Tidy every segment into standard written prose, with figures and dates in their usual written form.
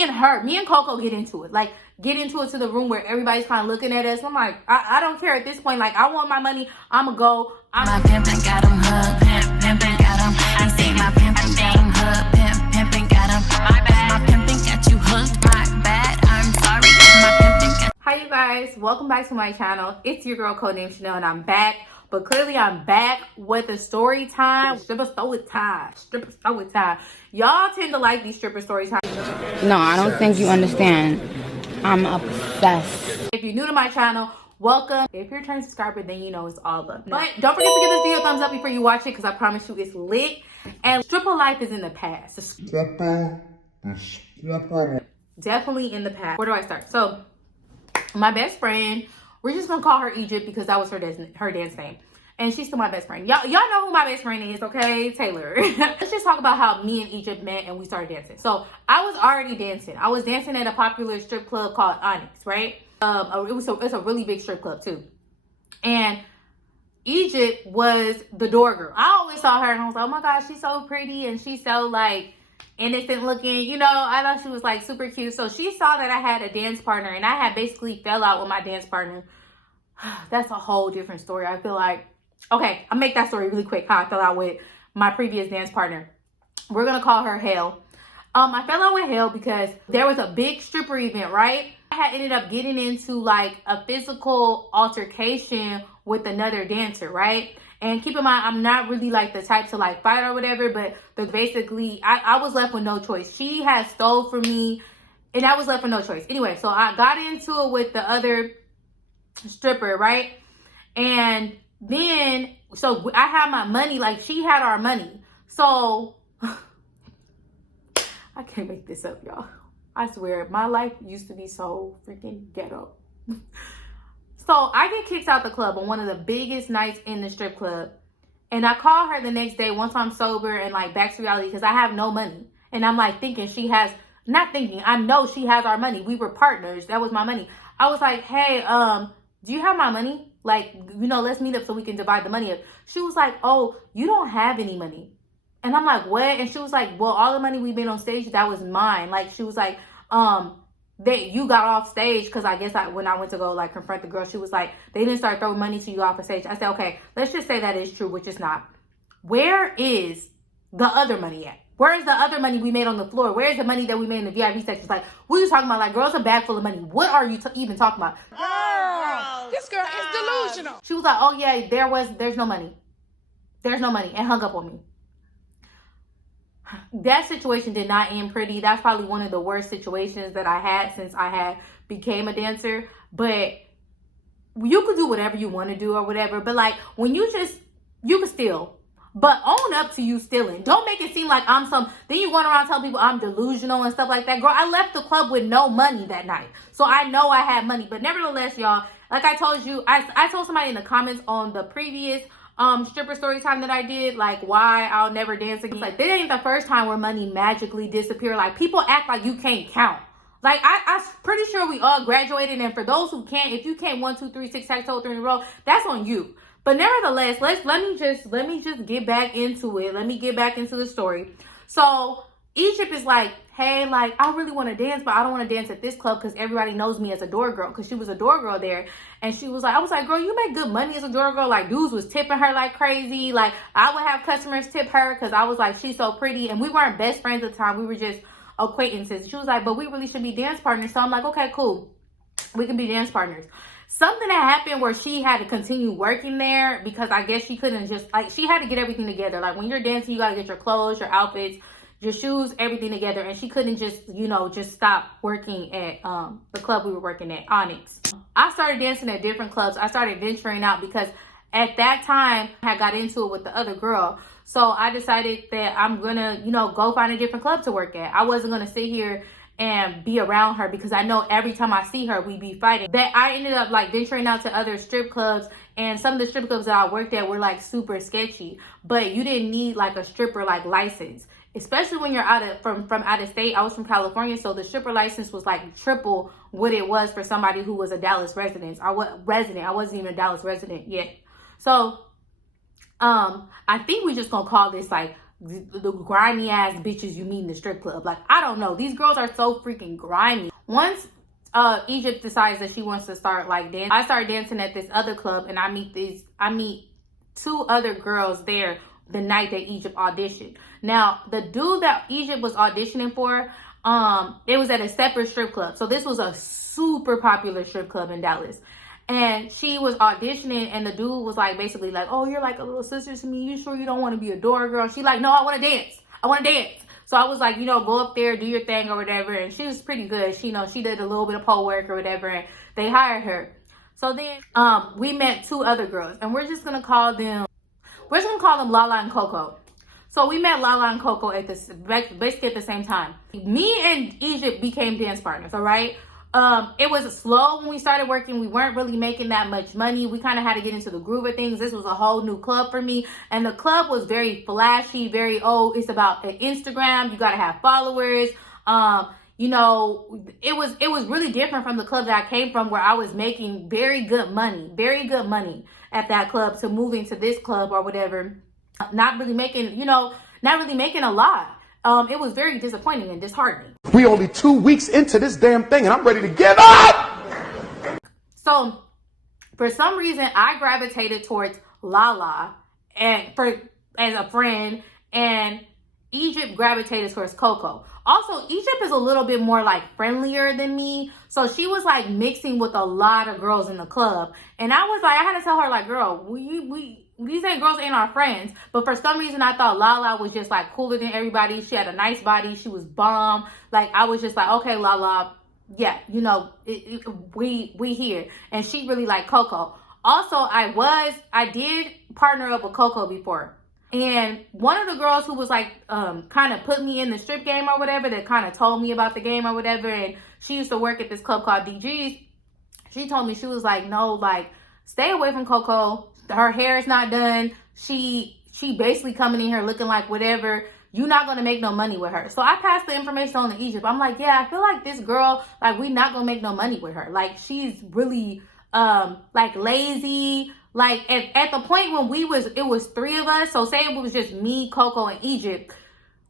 Me and Coco get into it. Like, get into it to the room where everybody's kind of looking at us. I'm like, I don't care at this point. Like, I want my money. I'ma go. My pimpin' got him hooked. Pimpin' got him. I say my pimpin' got him hooked. Pimpin' got him. My bad. My pimpin' got you hooked. My bad. I'm sorry. My pimpin' got. Hi, you guys. Welcome back to my channel. It's your girl Codenamechanel, and I'm back. But clearly, I'm back with a story time. Stripper story time. Stripper story time. Y'all tend to like these stripper story times. No, I don't think you understand. I'm obsessed. If you're new to my channel, welcome. If you're a returning subscriber, then you know it's all up. But don't forget to give this video a thumbs up before you watch it, because I promise you it's lit. And stripper life is in the past. Definitely in the past. Where do I start? So, my best friend, we're just gonna call her Egypt because that was her dance name. And she's still my best friend. Y'all know who my best friend is, okay? Taylor. Let's just talk about how me and Egypt met and we started dancing. So I was already dancing. I was dancing at a popular strip club called Onyx, right? It's a really big strip club too. And Egypt was the door girl. I always saw her and I was like, oh my gosh, she's so pretty and she's so like innocent looking. You know, I thought she was like super cute. So she saw that I had a dance partner and I had basically fell out with my dance partner. That's a whole different story. I feel like, okay, I'll make that story really quick, how I fell out with my previous dance partner. We're going to call her Hell. I fell out with Hell because there was a big stripper event, right? I had ended up getting into like a physical altercation with another dancer, right? And keep in mind, I'm not really like the type to like fight or whatever, but basically I was left with no choice. She had stole from me and I was left with no choice. Anyway, so I got into it with the other stripper, right? And then, so I had my money, like she had our money. So, I can't make this up, y'all. I swear, my life used to be so freaking ghetto. So, I get kicked out the club on one of the biggest nights in the strip club. And I call her the next day once I'm sober and like back to reality because I have no money. And I'm like thinking she has, not thinking, I know she has our money. We were partners. That was my money. I was like, hey, do you have my money? Like, you know, let's meet up so we can divide the money up. She was like, oh, you don't have any money. And I'm like, what? And she was like, well, all the money we made on stage, that was mine. Like, she was like, that you got off stage because I guess when I went to go like confront the girl, she was like, they didn't start throwing money to you off the stage. I said, okay, let's just say that is true, which is not. Where is the other money at? Where is the other money we made on the floor? Where is the money that we made in the VIP section? Like, what are you talking about? Like, girls, a bag full of money. What are you even talking about? Girl, this girl is delusional. She was like, oh yeah, there's no money. There's no money, and hung up on me. That situation did not end pretty. That's probably one of the worst situations that I had since I had became a dancer. But you could do whatever you want to do or whatever. But like, when you can steal. But own up to you stealing. Don't make it seem like I'm then you going around telling people I'm delusional and stuff like that. Girl, I left the club with no money that night. So I know I had money. But nevertheless, y'all, like I told you, I told somebody in the comments on the previous stripper story time that I did, like why I'll never dance again. Like, this ain't the first time where money magically disappear. Like, people act like you can't count. Like, I'm pretty sure we all graduated. And for those who can't, if you can't 1, 2, 3, 6, 7, 8, 3 in a row, that's on you. But nevertheless, let me just get back into it. Let me get back into the story. So Egypt is like, hey, like, I really want to dance, but I don't want to dance at this club because everybody knows me as a door girl, because she was a door girl there. And she was like, I was like, girl, you make good money as a door girl. Like, dudes was tipping her like crazy. Like, I would have customers tip her because I was like, she's so pretty. And we weren't best friends at the time. We were just acquaintances. She was like, but we really should be dance partners. So I'm like, okay, cool. We can be dance partners. Something that happened where she had to continue working there because I guess she couldn't just, like, she had to get everything together. Like, when you're dancing, you got to get your clothes, your outfits, your shoes, everything together. And she couldn't just, you know, just stop working at the club we were working at, Onyx. I started dancing at different clubs. I started venturing out because at that time I got into it with the other girl. So I decided that I'm going to, you know, go find a different club to work at. I wasn't going to sit here and be around her because I know every time I see her, we be fighting. That I ended up like venturing out to other strip clubs, and some of the strip clubs that I worked at were like super sketchy, but you didn't need like a stripper like license, especially when you're from out of state. I was from California, so the stripper license was like triple what it was for somebody who was a Dallas resident. I wasn't even a Dallas resident yet. So I think we just gonna call this like the grimy ass bitches you meet in the strip club. Like, I don't know. These girls are so freaking grimy. Once Egypt decides that she wants to start like dancing, I start dancing at this other club, and I meet 2 other girls there the night that Egypt auditioned. Now, the dude that Egypt was auditioning for, it was at a separate strip club. So this was a super popular strip club in Dallas. And she was auditioning, and the dude was like, basically like, oh, you're like a little sister to me. You sure you don't want to be a door girl? She like, no, I want to dance. I want to dance. So I was like, you know, go up there, do your thing or whatever. And she was pretty good. She, you know, she did a little bit of pole work or whatever, and they hired her. So then we met 2 other girls, and we're just going to call them Lala and Coco. So we met Lala and Coco basically at the same time. Me and Egypt became dance partners, all right? It was slow when we started working. We weren't really making that much money. We kind of had to get into the groove of things. This was a whole new club for me. And the club was very flashy, very, it's about Instagram. You got to have followers. You know, it was really different from the club that I came from, where I was making very good money at that club, to moving to this club or whatever. Not really making a lot. It was very disappointing and disheartening. We only 2 weeks into this damn thing, and I'm ready to give up! So, for some reason, I gravitated towards Lala as a friend, and Egypt gravitated towards Coco. Also, Egypt is a little bit more like friendlier than me, so she was like mixing with a lot of girls in the club, and I was like, I had to tell her like, girl, these girls ain't our friends. But for some reason, I thought Lala was just like cooler than everybody. She had a nice body. She was bomb. Like, I was just like, okay, Lala, yeah, you know, we here. And she really liked Coco. Also, I did partner up with Coco before. And one of the girls who was like, kind of put me in the strip game or whatever, that kind of told me about the game or whatever, and she used to work at this club called DG's. She told me, she was like, no, like, stay away from Coco. Her hair is not done. She basically coming in here looking like whatever. You're not going to make no money with her. So I passed the information on to Egypt. I'm like, yeah, I feel like this girl, like, we not going to make no money with her. Like, she's really, like, lazy. Like, at the point when it was 3 of us. So say it was just me, Coco, and Egypt.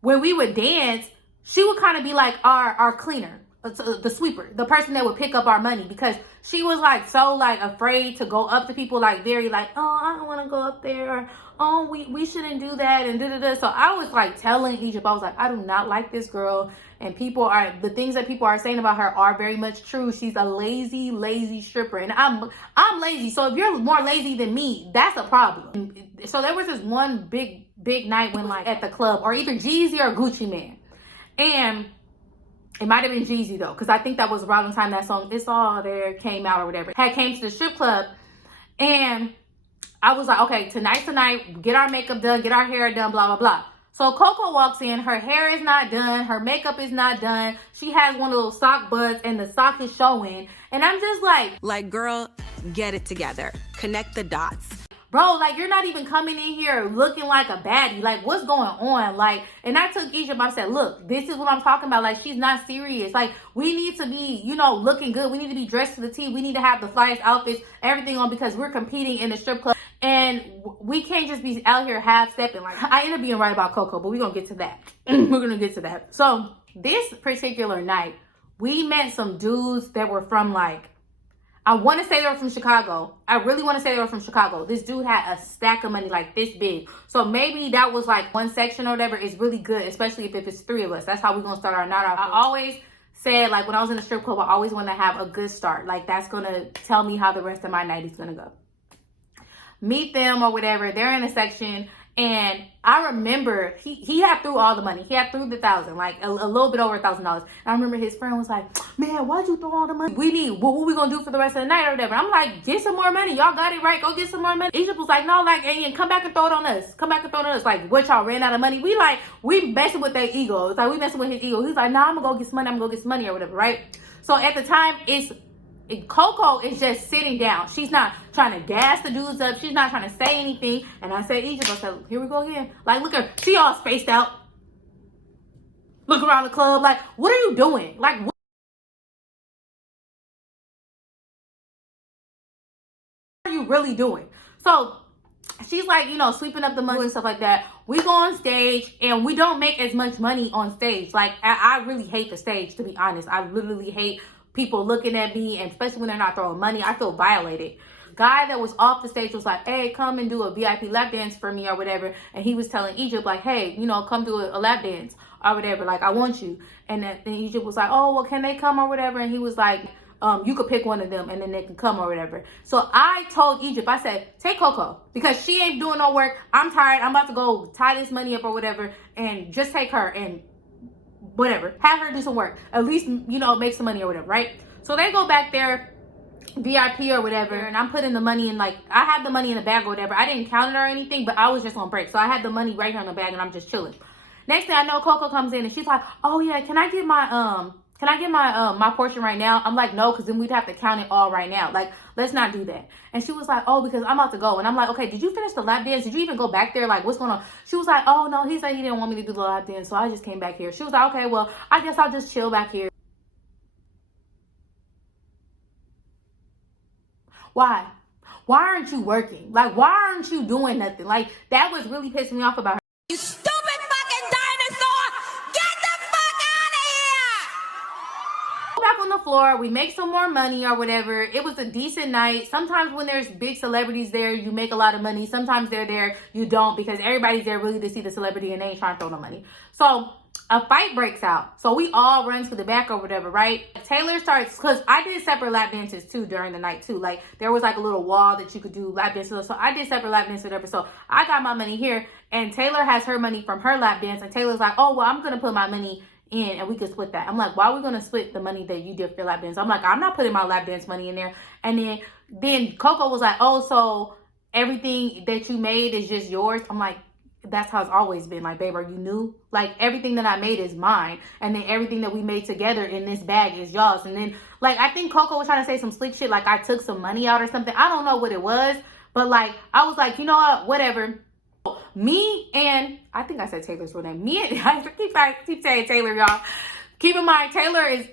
When we would dance, she would kind of be like our cleaner, the sweeper, the person that would pick up our money, because she was like so like afraid to go up to people, like very like, oh, I don't want to go up there, or oh, we shouldn't do that, and da-da-da. So I was like telling Egypt, I was like, I do not like this girl, and the things that people are saying about her are very much true. She's a lazy stripper, and I'm lazy. So if you're more lazy than me, that's a problem. So there was this one big night when, like, at the club, or either Jeezy or Gucci Man, and it might have been Jeezy though, because I think that was around the time that song "It's All There" came out or whatever. Came to the strip club, and I was like, okay, tonight's the night. Get our makeup done, get our hair done, blah blah blah. So Coco walks in. Her hair is not done. Her makeup is not done. She has one of those sock buds, and the sock is showing. And I'm just like, girl, get it together. Connect the dots. bro, like, you're not even coming in here looking like a baddie. Like, what's going on? Like, and I took Egypt, I said, look, this is what I'm talking about. Like, she's not serious. Like, we need to be, you know, looking good. We need to be dressed to the T. We need to have the flyest outfits, everything on, because we're competing in the strip club. And we can't just be out here half-stepping. Like, I end up being right about Coco, but we're going to get to that. We're going to get to that. So, this particular night, we met some dudes that were from, like, I want to say they were from Chicago. I really want to say they were from Chicago. This dude had a stack of money like this big. So maybe that was like one section or whatever. Is really good, especially if it's 3 of us. That's how we're going to start our night off. I always said, like, when I was in the strip club, I always want to have a good start. Like, that's going to tell me how the rest of my night is going to go. Meet them or whatever. They're in a section. And I remember he had threw all the money. He had threw the $1,000, like a little bit over $1,000. And I remember his friend was like, man, why'd you throw all the money? What we gonna do for the rest of the night or whatever? I'm like, get some more money. Y'all got it right. Go get some more money. Egypt was like, no, like, and come back and throw it on us. Come back and throw it on us. Like, what, y'all ran out of money? We messing with their ego. It's like, we messing with his ego. He's like, nah, I'm gonna go get some money. I'm gonna go get some money or whatever, right? So at the time, Coco is just sitting down. She's not trying to gas the dudes up. She's not trying to say anything. And I said, Egypt, I said, here we go again. Like, look at her. She all spaced out. Look around the club. Like, what are you doing? Like, what are you really doing? So she's like, you know, sweeping up the money and stuff like that. We go on stage and we don't make as much money on stage. Like, I really hate the stage, to be honest. I literally hate people looking at me, and especially when they're not throwing money. I feel violated. Guy that was off the stage was like, hey, come and do a VIP lap dance for me or whatever. And he was telling Egypt, like, hey, you know, come do a lap dance or whatever. Like, I want you. And then Egypt was like, oh, well, can they come or whatever? And he was like, you could pick one of them and then they can come or whatever. So I told Egypt, I said, take Coco, because she ain't doing no work. I'm tired. I'm about to go tie this money up or whatever, and just take her and whatever. Have her do some work. At least, you know, make some money or whatever, right? So they go back there, VIP or whatever, and I'm putting the money in, like, I had the money in the bag or whatever. I didn't count it or anything, but I was just on break. So I had the money right here in the bag and I'm just chilling. Next thing I know, Coco comes in and she's like, oh yeah, can I get my my portion right now? I'm like, no, because then we'd have to count it all right now. Like, let's not do that. And she was like, oh, because I'm about to go. And I'm like, okay, did you finish the lap dance? Did you even go back there? Like, what's going on? She was like, oh no, he said he didn't want me to do the lap dance, so I just came back here. She was like, okay, well, I guess I'll just chill back here. Why? Why aren't you working? Like, why aren't you doing nothing? Like, that was really pissing me off about her. You stupid fucking dinosaur! Get the fuck out of here! Go back on the floor, we make some more money or whatever. It was a decent night. Sometimes when there's big celebrities there, you make a lot of money. Sometimes they're there, you don't, because everybody's there really to see the celebrity and they ain't trying to throw no money. So a fight breaks out. So we all run to the back or whatever, right? Taylor starts, because I did separate lap dances too during the night too. Like, there was like a little wall that you could do lap dances. So I did separate lap dances or whatever. So I got my money here and Taylor has her money from her lap dance. And Taylor's like, oh, well, I'm going to put my money in and we could split that. I'm like, why are we going to split the money that you did for your lap dance? I'm like, I'm not putting my lap dance money in there. And then Coco was like, oh, so everything that you made is just yours? I'm like, that's how it's always been. Like, babe, are you new? Like, everything that I made is mine. And then everything that we made together in this bag is y'all's. And then, like, I think Coco was trying to say some slick shit, like I took some money out or something. I don't know what it was. But, like, I was like, you know what? Whatever. Me and, I think I said Taylor's real name. Me and, I keep saying Taylor, y'all. Keep in mind, Taylor's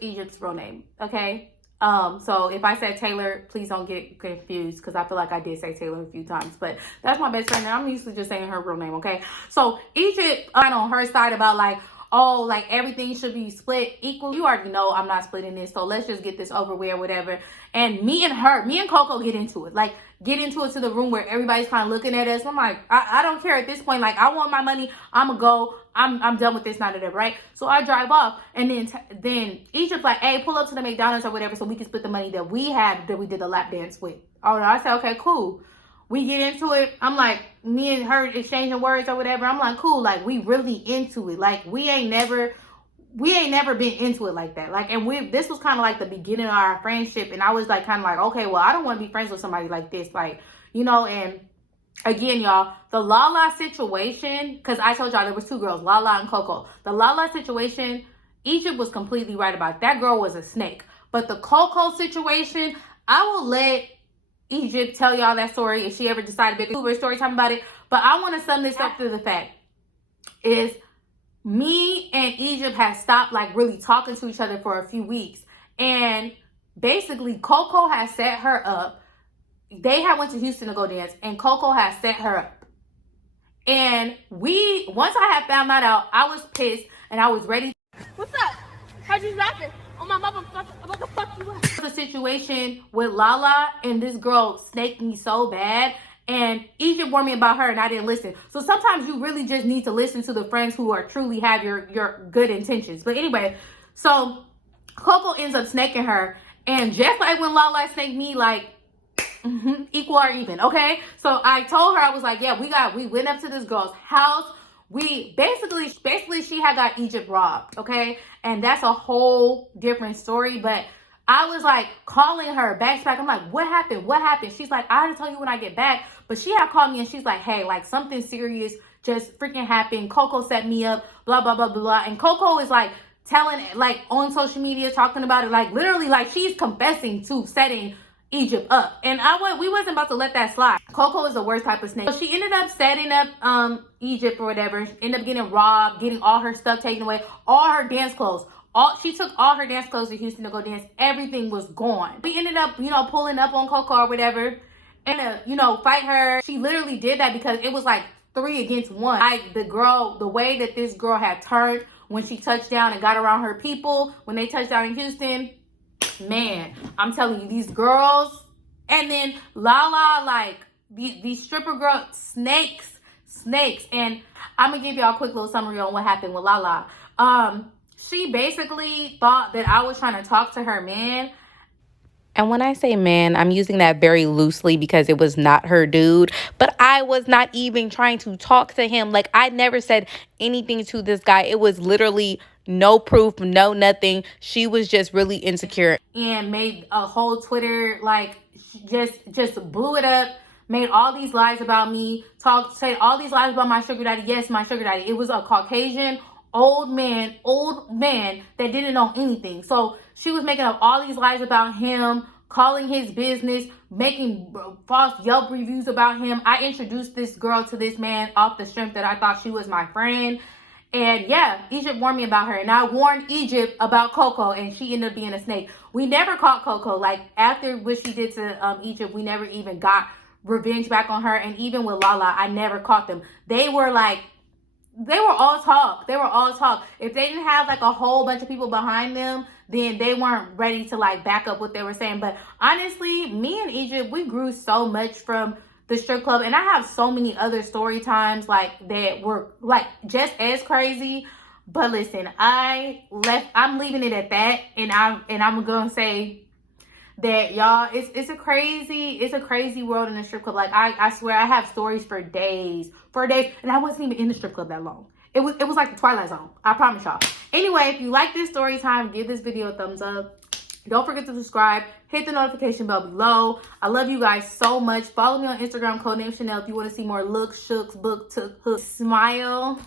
Egypt's real name, okay? So if I said Taylor, please don't get confused, because I feel like I did say Taylor a few times, but that's my best friend and I'm used to just saying her real name, okay? So Egypt on her side about like, oh, like everything should be split equal. You already know I'm not splitting this, so let's just get this over with or whatever. And me and Coco get into it. Like, get into it to the room where everybody's kind of looking at us. I'm like, I don't care at this point. Like, I want my money. I'm gonna go. I'm done with this, not whatever, right? So I drive off, and then Egypt's like, hey, pull up to the McDonald's or whatever so we can split the money that we had that we did the lap dance with. Oh, I said, okay, cool. We get into it. I'm like, me and her exchanging words or whatever. I'm like, cool. Like, we really into it. Like, we ain't never been into it like that. Like, and this was kind of like the beginning of our friendship. And I was like, kind of like, okay, well, I don't want to be friends with somebody like this. Like, you know, and again, y'all, the Lala situation, because I told y'all there was two girls, Lala and Coco. The Lala situation, Egypt was completely right about it. That girl was a snake. But the Coco situation, I will let Egypt tell y'all that story if she ever decided to do a story time about it. But I want to sum this up to the fact is me and Egypt had stopped like really talking to each other for a few weeks. And basically Coco has set her up. They had went to Houston to go dance and Coco has set her up. And once I had found that out, I was pissed and I was ready. What's up? How'd you rapping? Oh my mother, I'm about to fuck you up. The situation with Lala and this girl snaked me so bad, and Egypt warned me about her and I didn't listen. So sometimes you really just need to listen to the friends who are truly have your good intentions. But anyway, so Coco ends up snaking her, and just like when Lala snaked me, like equal or even, okay? So I told her, I was like, yeah, we went up to this girl's house. We basically she had got Egypt robbed, okay? And that's a whole different story. But I was like calling her back. I'm like, what happened? What happened? She's like, I had to tell you when I get back. But she had called me and she's like, hey, like something serious just freaking happened. Coco set me up, blah, blah, blah, blah. And Coco is like telling, like on social media, talking about it, like literally like she's confessing to setting Egypt up. And we wasn't about to let that slide. Coco is the worst type of snake. So she ended up setting up Egypt or whatever. She ended up getting robbed, getting all her stuff taken away, all her dance clothes. She took all her dance clothes to Houston to go dance. Everything was gone. We ended up, pulling up on Coco or whatever. and you know, fight her. She literally did that because it was like 3 against 1. The way that this girl had turned when she touched down and got around her people when they touched down in Houston, man, I'm telling you, these girls. And then Lala, like these stripper girls, snakes. And I'm gonna give y'all a quick little summary on what happened with Lala. She basically thought that I was trying to talk to her man. And when I say man, I'm using that very loosely because it was not her dude. But I was not even trying to talk to him. Like, I never said anything to this guy. It was literally no proof, no nothing. She was just really insecure. And made a whole Twitter, like, just blew it up. Made all these lies about me. Said all these lies about my sugar daddy. Yes, my sugar daddy. It was a Caucasian old man that didn't know anything. So she was making up all these lies about him, calling his business, making false Yelp reviews about him. I introduced this girl to this man off the strength that I thought she was my friend. And yeah, Egypt warned me about her. And I warned Egypt about Coco, and she ended up being a snake. We never caught Coco. Like, after what she did to Egypt, we never even got revenge back on her. And even with Lala, I never caught them. They were all talk. If they didn't have like a whole bunch of people behind them, then they weren't ready to like back up what they were saying. But honestly, me and Egypt, we grew so much from the strip club, and I have so many other story times like that were like just as crazy. But listen, I'm leaving it at that, and I'm gonna say that, y'all, it's a crazy world in the strip club. Like, I swear I have stories for days, and I wasn't even in the strip club that long. It was like the Twilight Zone, I promise y'all. Anyway, if you like this story time, give this video a thumbs up. Don't forget to subscribe, hit the notification bell below. I love you guys so much. Follow me on Instagram, Codenamechanel, if you want to see more looks, shooks, book, took, hook, smile.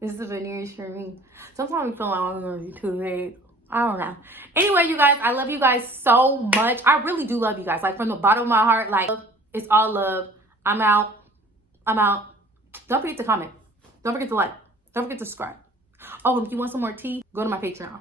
This is a veneers for me. Sometimes I feel like I'm gonna be too late. I don't know. Anyway, you guys, I love you guys so much. I really do love you guys. Like, from the bottom of my heart, like, it's all love. I'm out. Don't forget to comment. Don't forget to like. Don't forget to subscribe. Oh, if you want some more tea, go to my Patreon.